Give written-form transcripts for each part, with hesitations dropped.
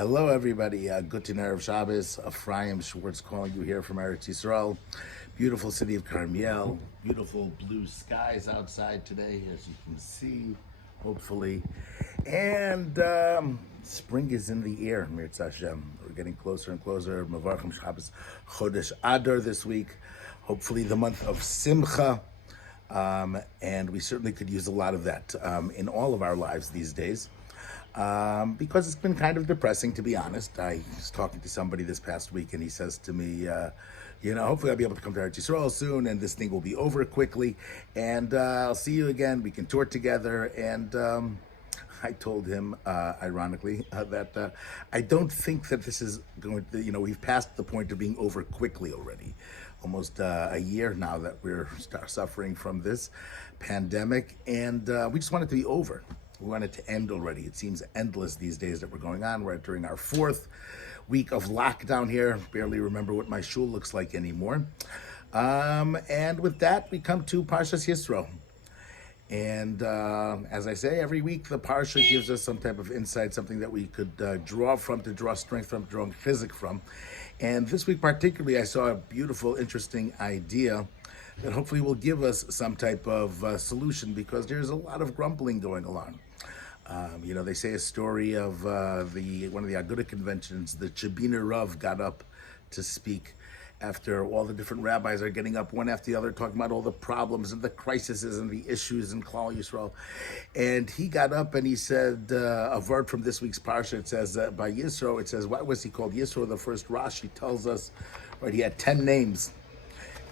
Hello, everybody. Good to Erev Shabbos. Ephraim Schwartz calling you here from Eretz Yisrael. Beautiful city of Carmiel. Beautiful blue skies outside today, as you can see, hopefully. And spring is in the air, Mirz Hashem. We're getting closer and closer. Mevarchim Shabbos Chodesh Adar this week. Hopefully the month of Simcha. And we certainly could use a lot of that in all of our lives these days. Because it's been kind of depressing, to be honest. I was talking to somebody this past week, and he says to me, hopefully I'll be able to come to Eretz Yisrael soon, and this thing will be over quickly, and I'll see you again. We can tour together. And I told him, ironically, that I don't think that this is going to, we've passed the point of being over quickly already. Almost a year now that we're suffering from this pandemic, and we just want it to be over. We want it to end already. It seems endless these days that we're going on. We're entering our fourth week of lockdown here. Barely remember what my shul looks like anymore. And with that, we come to Parshas Yitro. And as I say, every week the Parsha gives us some type of insight, something that we could draw from, to draw strength from, draw chizik from. And this week particularly, I saw a beautiful, interesting idea that hopefully will give us some type of solution, because there's a lot of grumbling going along. They say a story of one of the Aguda conventions. The Chabiner Rav got up to speak after all the different rabbis are getting up one after the other, talking about all the problems and the crises and the issues in Klal Yisrael. And he got up and he said a word from this week's Parsha. It says, by Yitro, it says, why was he called Yitro? The first Rashi tells us, right, he had 10 names.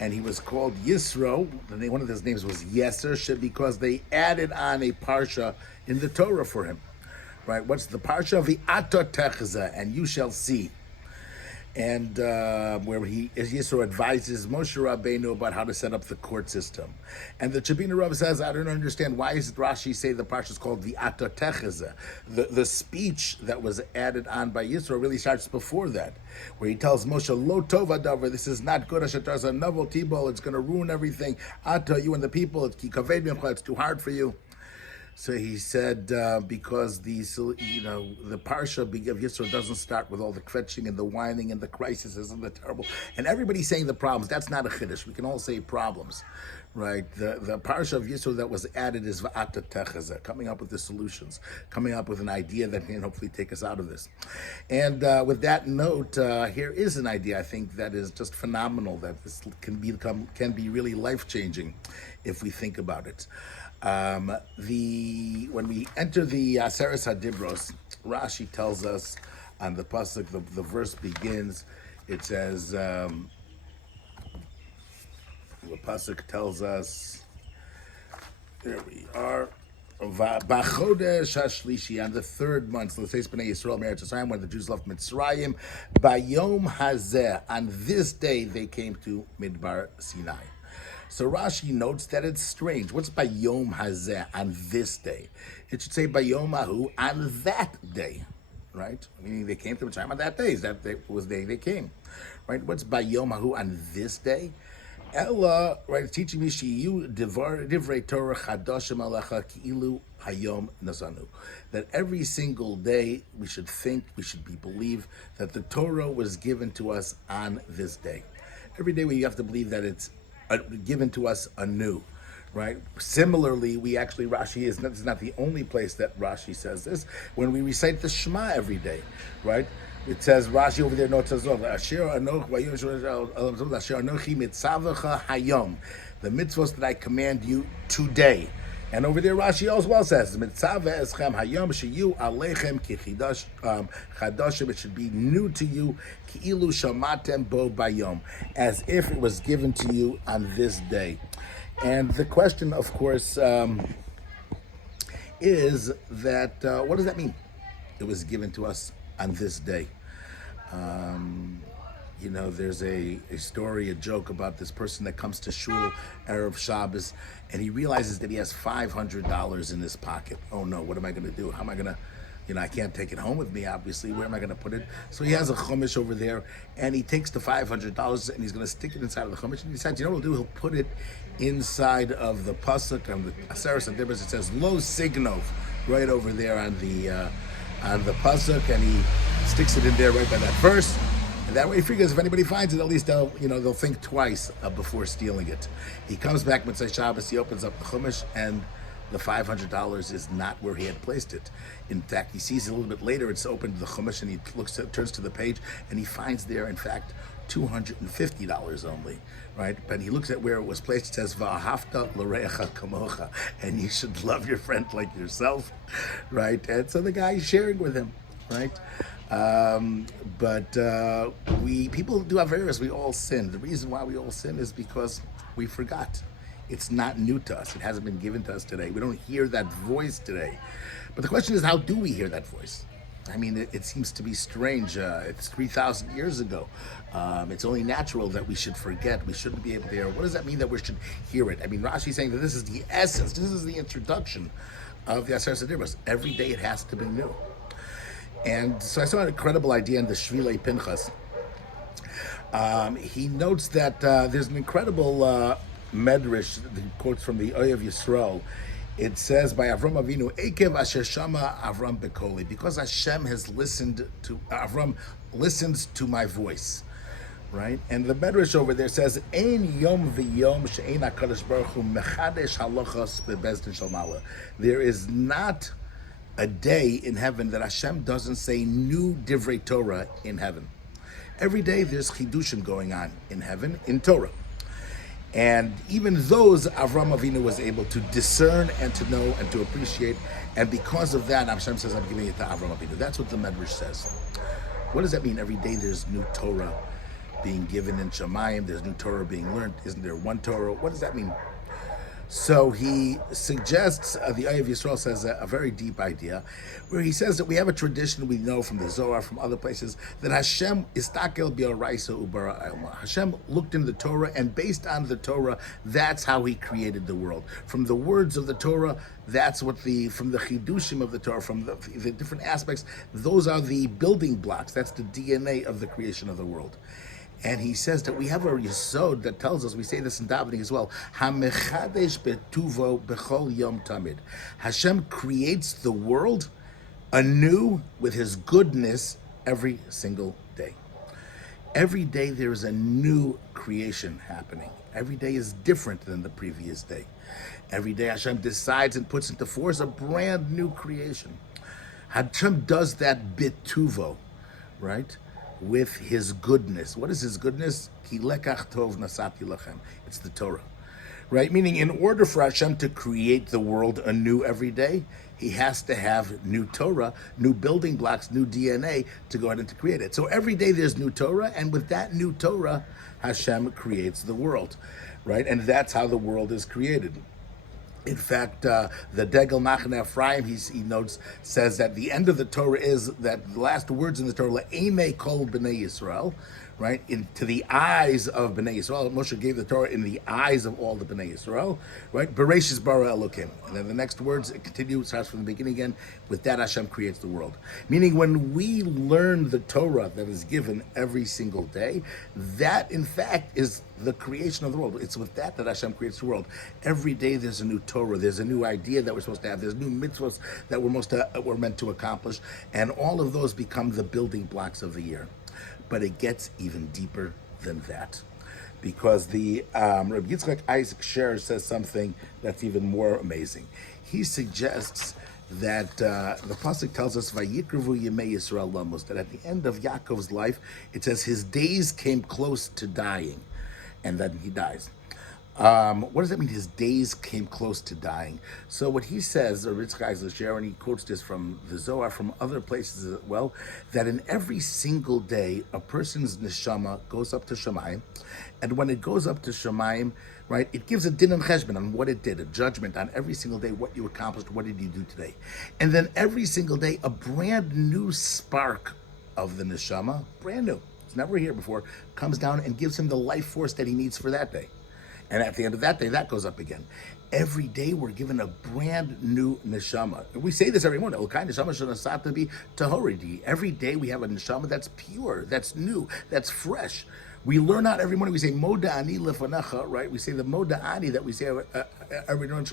And he was called Yisro. One of his names was Yeser, because they added on a parsha in the Torah for him. Right? What's the parsha of the Atotechza, and you shall see. And where Yisro advises Moshe Rabbeinu about how to set up the court system. And the Chabiner Rav says, I don't understand, why is it Rashi say the parsha is called the Atotechza? The speech that was added on by Yisro really starts before that, where he tells Moshe, Lo tova davar, this is not good, Ashetarza novel tibol, it's going to ruin everything. Ata, you and the people, it's kikaved mimcha, it's too hard for you. So he said, because the parsha of Yisro doesn't start with all the kvetching and the whining and the crises and the terrible, and everybody's saying the problems. That's not a chiddush. We can all say problems, right? The parsha of Yisro that was added is va'ata techazeh, coming up with the solutions, coming up with an idea that can hopefully take us out of this. And with that note, here is an idea I think that is just phenomenal, that this can be really life-changing if we think about it. When we enter the Aseres HaDibros, Rashi tells us on the pasuk, the verse begins. It says, the pasuk tells us, there we are, B'chodesh HaShlishi, on the third month, so the says Bnei Yisrael Meretz Mitzrayim, when the Jews left Mitzrayim, Bayom Hazeh, on this day they came to Midbar Sinai. So Rashi notes that it's strange. What's Bayom Hazeh, on this day? It should say Bayom Ahu, on that day, right? Meaning they came to Mitzrayim on that day. That was the day they came, right? What's Bayom Ahu, on this day? Ella, right, it's teaching me Shiyu Divrei Torah Chadashim Alecha Ki'ilu Hayom Nazanu. That every single day we should believe that the Torah was given to us on this day. Every day we have to believe that it's given to us anew, right? Similarly, Rashi is not the only place that Rashi says this. When we recite the Shema every day, right? It says, Rashi over there notes as well, Asher Anochi Mitzavacha Hayom, the mitzvahs that I command you today. And over there, Rashi as well says, Mitzavah eschem hayom sheyu alechem ki chadashim, it should be new to you, ki ilu shamatem bo bayom, as if it was given to you on this day. And the question, of course, is that, what does that mean? It was given to us on this day. There's a story, a joke about this person that comes to shul Erev Shabbos, and he realizes that he has $500 in his pocket. Oh no, what am I going to do? How am I going to, I can't take it home with me, obviously. Where am I going to put it? So he has a chumash over there, and he takes the $500 and he's going to stick it inside of the chumash, and he decides, what he'll do? He'll put it inside of the pasuk and the Aseres HaDibros. It says Lo Signov right over there on the pasuk, and he sticks it in there right by that verse. And that way he figures if anybody finds it, at least they'll think twice before stealing it. He comes back Motzei Shabbos, he opens up the Chumash, and the $500 is not where he had placed it. In fact, he sees it a little bit later, it's opened to the Chumash, and he turns to the page, and he finds there, in fact, $250 only, right? But he looks at where it was placed. It says "Va'ahavta l'reacha kamocha," and you should love your friend like yourself, right? And so the guy is sharing with him, right? But people do have errors. We all sin. The reason why we all sin is because we forgot. It's not new to us. It hasn't been given to us today. We don't hear that voice today. But the question is, how do we hear that voice? I mean, it seems to be strange. It's 3,000 years ago. It's only natural that we should forget. We shouldn't be able to hear. What does that mean that we should hear it? I mean, Rashi's saying that this is the essence. This is the introduction of the Aseret Sederos. Every day it has to be new. And so I saw an incredible idea in the Shvilei Pinchas. He notes that there's an incredible medrash that quotes from the Oyev Yisrael. It says by Avram Avinu, Ekev Asher Shama Avram Bekoli, because Hashem has listened to Avram, listens to my voice, right? And the medrash over there says, Ein Yom V'Yom She'ein HaKadosh Baruch Hu Mechadesh Halachos Bebezdin Shel Mala. There is not a day in heaven that Hashem doesn't say new Divrei Torah in heaven. Every day there's chidushim going on in heaven, in Torah. And even those Avram Avinu was able to discern and to know and to appreciate. And because of that, Hashem says, I'm giving it to Avram Avinu. That's what the Medrash says. What does that mean? Every day there's new Torah being given in Shemayim. There's new Torah being learned. Isn't there one Torah? What does that mean? So he suggests, the Oyev Yisrael says a very deep idea, where he says that we have a tradition we know from the Zohar, from other places, that Hashem istakel b'oraisa ubara alma. Hashem looked in the Torah, and based on the Torah, that's how he created the world. From the words of the Torah, that's what from the chidushim of the Torah, from the different aspects, those are the building blocks. That's the DNA of the creation of the world. And he says that we have a yesod that tells us, we say this in davening as well, HaMechadesh betuvo bechol yom tamid. Hashem creates the world anew with his goodness every single day. Every day there is a new creation happening. Every day is different than the previous day. Every day Hashem decides and puts into force a brand new creation. Hashem does that betuvo, right? With his goodness. What is his goodness? Ki lekach tov nasati lachem. It's the Torah, right? Meaning, in order for Hashem to create the world anew every day, he has to have new Torah, new building blocks, new DNA to go ahead and to create it. So every day there's new Torah, and with that new Torah, Hashem creates the world, right? And that's how the world is created. In fact, the Degel Machane Ephraim, he notes, says that the end of the Torah is that the last words in the Torah, Eimei kol b'nei Yisrael, right? To the eyes of b'nei Yisrael. Moshe gave the Torah in the eyes of all the b'nei Yisrael, right? Bereshis bara Elokim. And then the next words, it continues, starts from the beginning again. With that, Hashem creates the world. Meaning, when we learn the Torah that is given every single day, that, in fact, is the creation of the world. It's with that Hashem creates the world. Every day there's a new Torah, there's a new idea that we're supposed to have, there's new mitzvahs that we're meant to accomplish, and all of those become the building blocks of the year. But it gets even deeper than that, because the Rabbi Yitzchak Isaac Sher says something that's even more amazing. He suggests that the pasuk tells us Vayikruvu Yemei Yisrael Lamos, that at the end of Yaakov's life, it says his days came close to dying, and then he dies. What does that mean? His days came close to dying. So what he says, or Yitzchak Isaac Sher, and he quotes this from the Zohar, from other places as well, that in every single day, a person's neshama goes up to Shemayim, and when it goes up to Shemayim, right, it gives a din and cheshbon on what it did, a judgment on every single day, what you accomplished, what did you do today. And then every single day, a brand new spark of the neshama, brand new, it's never here before, comes down and gives him the life force that he needs for that day. And at the end of that day, that goes up again. Every day we're given a brand new neshama. And we say this every morning. Every day we have a neshama that's pure, that's new, that's fresh, We learn out every morning. We say Moda Ani Lefanecha, right? We say the Moda Ani that we say every morning.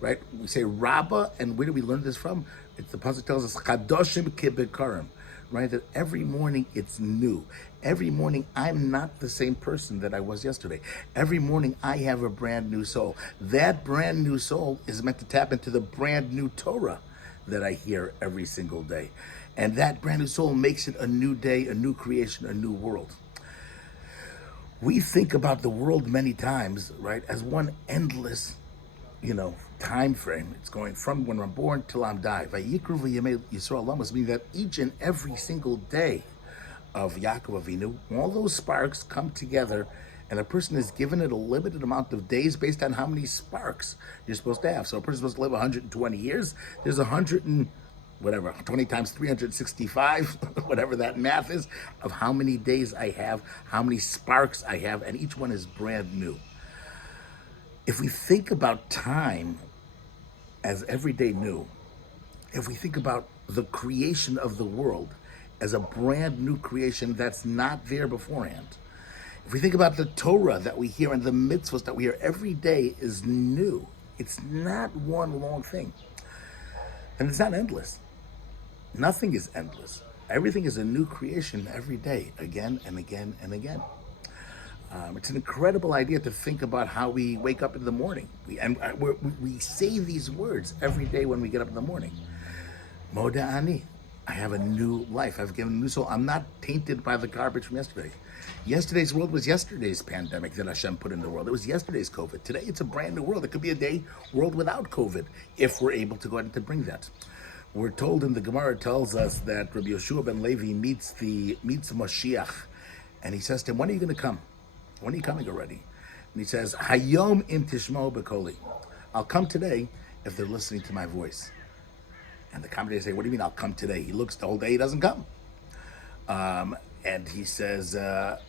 Right? We say Rabba, and where do we learn this from? It's the pasuk tells us Chadoshim Kibikarim, right? That every morning it's new. Every morning I'm not the same person that I was yesterday. Every morning I have a brand new soul. That brand new soul is meant to tap into the brand new Torah that I hear every single day. And that brand new soul makes it a new day, a new creation, a new world. We think about the world many times, right, as one endless, time frame. It's going from when I'm born till I'm die. Yitro v'yemei Yisrael must mean that each and every single day of Yaakov Avinu, all those sparks come together, and a person is given it a limited amount of days based on how many sparks you're supposed to have. So a person's supposed to live 120 years. There's 20 times 365, whatever that math is, of how many days I have, how many sparks I have, and each one is brand new. If we think about time as every day new, if we think about the creation of the world as a brand new creation that's not there beforehand, if we think about the Torah that we hear and the mitzvahs that we hear every day is new, it's not one long thing. And it's not endless. Nothing is endless. Everything is a new creation every day, again and again and again. It's an incredible idea to think about how we wake up in the morning. We say these words every day when we get up in the morning. Moda Ani. I have a new life. I've given a new soul. I'm not tainted by the garbage from yesterday. Yesterday's world was yesterday's pandemic that Hashem put in the world. It was yesterday's COVID. Today, it's a brand new world. It could be a world without COVID, if we're able to go ahead and to bring that. We're told in the Gemara, tells us that Rabbi Yeshua ben Levi meets Mashiach, and he says to him, when are you going to come? When are you coming already? And he says, Hayom im tishmo bekoli. I'll come today if they're listening to my voice. And the commentators say, what do you mean I'll come today? He looks the whole day, he doesn't come. And he says that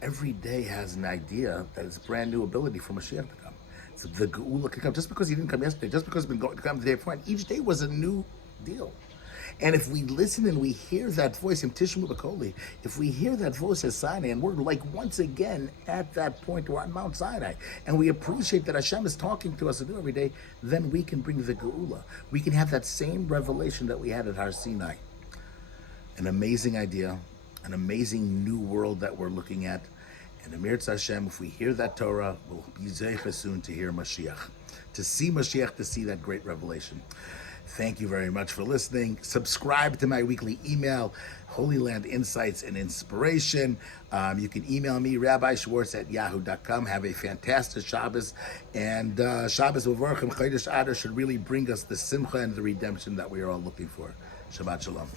every day has an idea that it's a brand new ability for Mashiach to come. So the Geula can come. Just because he didn't come yesterday, just because he's been going to come the day before, each day was a new deal. And if we listen and we hear that voice, if we hear that voice as Sinai, and we're like once again at that point, we're on Mount Sinai, and we appreciate that Hashem is talking to us every day, then we can bring the Geula. We can have that same revelation that we had at Har Sinai. An amazing idea, an amazing new world that we're looking at. And Amir Hashem, if we hear that Torah, we'll be zeicha soon to hear Mashiach, to see Mashiach, to see that great revelation. Thank you very much for listening. Subscribe to my weekly email, Holy Land Insights and Inspiration. You can email me, Rabbi Schwartz at yahoo.com. Have a fantastic Shabbos. And Shabbos Uvarchim Chodesh Adar should really bring us the simcha and the redemption that we are all looking for. Shabbat Shalom.